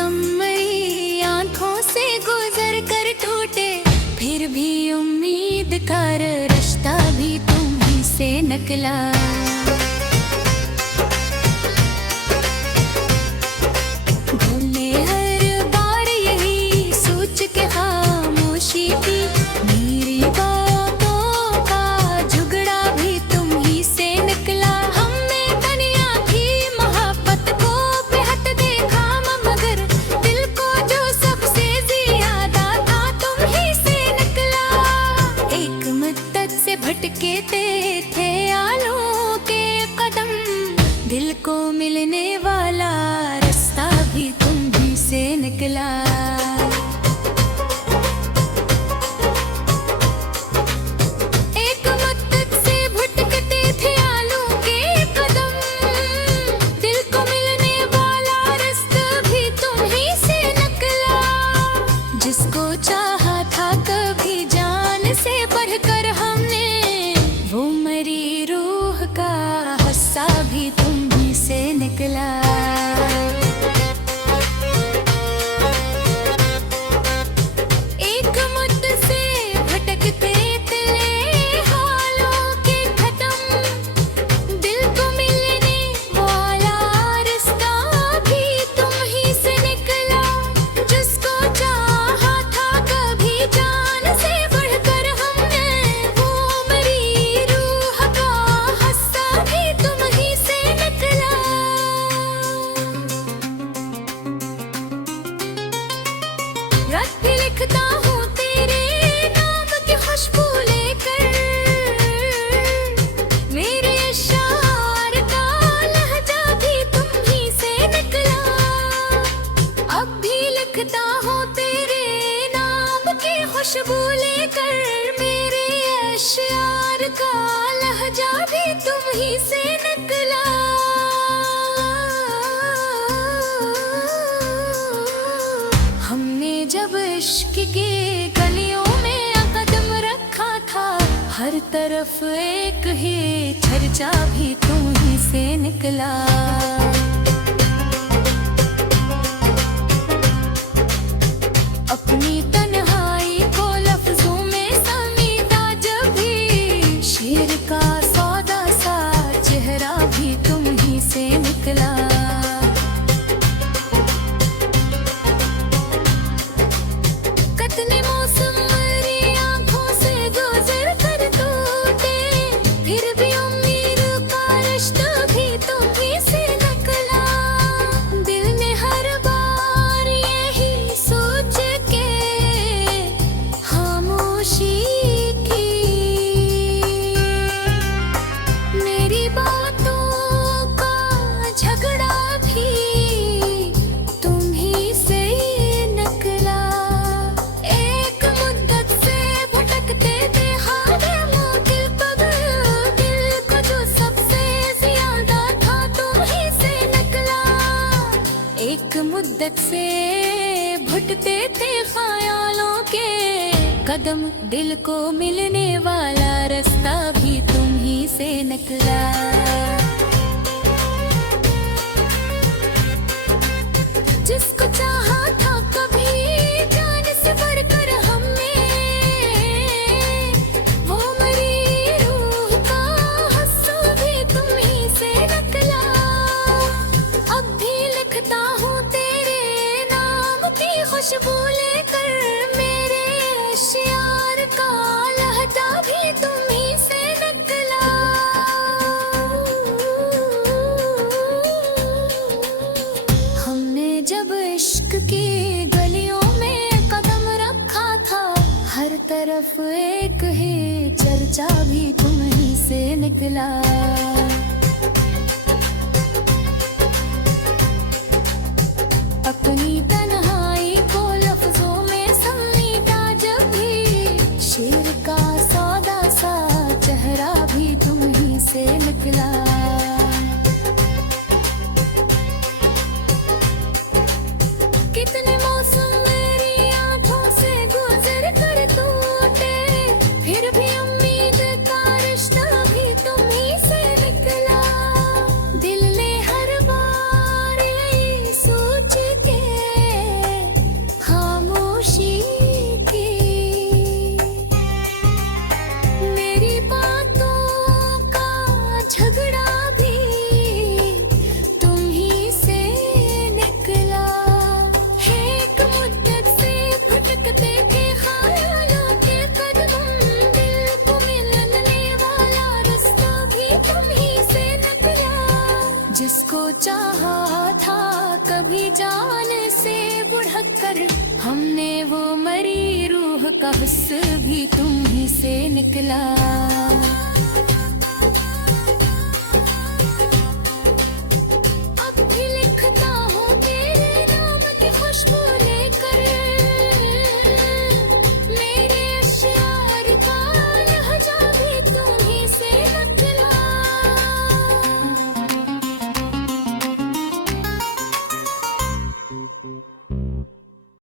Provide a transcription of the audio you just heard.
मौसम मेरी आंखों से गुजर कर टूटे, फिर भी उम्मीद कर रास्ता भी तुम्हीं से निकला। भूले हर बार यही सोच के खामोशी थी, मेरी बातों का झगड़ा भी तुम्हीं से निकला। हमने तनिया थी मोहब्बत को बेहद देखा, मगर दिल को जो सबसे ज्यादा था तुम्हीं से निकला। एक मुद्दत से भटके थे आलों के कदम, दिल को मिलने वाला रास्ता भी तुम्हीं से निकला। एक मुद्दत से भटकते थे आलों के कदम, दिल को मिलने वाला रास्ता भी तुम्हीं से निकला। जिसको चाहा था कभी जान से बढ़कर हमने, वो मरी रूह का हिस्सा भी तुम्हीं से निकला। एक मुद्दत से भटकते थे हालों के कदम, दिल को मिलने वाला रास्ता भी तुम्हीं से निकला। जिसको चाहा था कभी जान से बढ़कर हमने, वो मरी रूह का हिस्सा भी तुम्हीं से निकला। रात भी लिखता हूँ तेरे नाम की खुशबू लेकर, मेरे अशार का लहजा भी तुम्हीं से निकला। अब भी लिखता हूँ तेरे नाम की खुशबू लेकर, मेरे अशार का लहजा भी तुम्हीं से निकला। हमने जब इश्क की गलियों में कदम रखा था, हर तरफ एक ही चर्चा भी तुम्हीं से निकला। अपनी तन्हाई को लफ्जों में समीटा जब भी, शेर का सौदा सा चेहरा भी तुम्हीं से निकला। कतने मौसम मेरी आंखों से गुजर कर टूटे, फिर भी उम्मीद का रिश्ता भी तुम्हीं से निकला। दिल ने हर बार यही सोच के खामोशी की, मेरी बातों का झगड़ा भी तुम्हीं से निकला। एक मुद्दत से भटकते थे हालों के कदम, दिल को जो सबसे ज्यादा था तुम्हीं से निकला। एक मुद्दत से भटकते थे ख्यालों के कदम, दिल को मिलने वाला रास्ता भी तुम्हीं से निकला। जिसको चाहा था कभी जान से बढ़कर हमने, वो मरी रूह का हिस्सा भी तुम्हीं से निकला। अब भी लिखता हूँ तेरे नाम की खुशबू लेकर, मेरे अशियार का लहजा भी तुम्हीं से निकला। हमने जब इश्क की गलियों में कदम रखा था, हर तरफ एक ही चर्चा भी तुम्हीं से निकला। अपनी तन्हाई को लफ्जों में समीटा जब भी, शेर का सौदा सा चेहरा भी तुम्हीं से निकला। कितने मौसम मेरी आंखों से गुजर कर टूटे, फिर भी उम्मीद का रिश्ता भी तुम्हीं से निकला। दिल ने हर बार यही सोच के कर हमने वो मरी रूह का हुस्न भी तुम ही से निकला।